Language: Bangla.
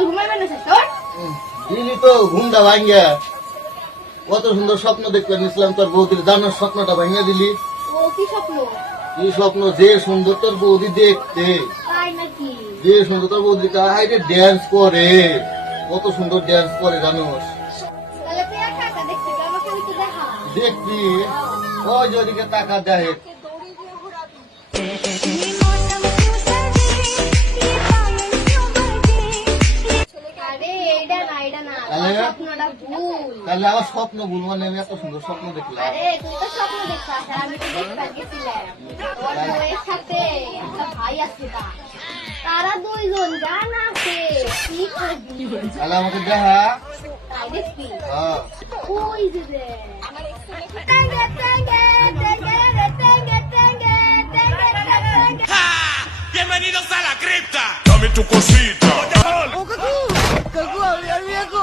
সকাল ঘুমাইবে না তোর দিলি তো ঘুমটা ভাঙ্গা। কত সুন্দর স্বপ্ন দেখতে নিছিলাম তোর বৌদির, জানার স্বপ্নটা ভাঙ্গা দিলি। ও কি স্বপ্ন? কি স্বপ্ন? যে সুন্দর তোর বৌদি দেখতে, তাই নাকি? যে সুন্দর তোর বৌদি হাইরে ড্যান্স করে, কত সুন্দর ড্যান্স করে জানোস। তাহলে তুই একা একা দেখছিস, আমাকে একটু দেখা। দেখবি ওই যে ওদিকে টাকা দেয়। আরে এইটা না, এটা না, তাহলে? স্বপ্নটা ভুল। তাহলে আমার স্বপ্ন ভুল মানে আমি এত সুন্দর স্বপ্ন দেখলাম। আরে তুই তো স্বপ্ন দেখছিস, আর আমি তো দেখতে গেছিলাম তোর বউয়ের সাথে একটা ভাই আছে, তারা দুইজন গান আছে, কি করবি? তাহলে আমাকে দেখা। তাই দেখবি হ্যাঁ ওই যে রে টেঙ্গে টেঙ্গে টেঙ্গে রে টেঙ্গে টেঙ্গে টেঙ্গে টেঙ্গে। Bienvenidos a la cripta. Dame tu cosita. Kaku, había viejo,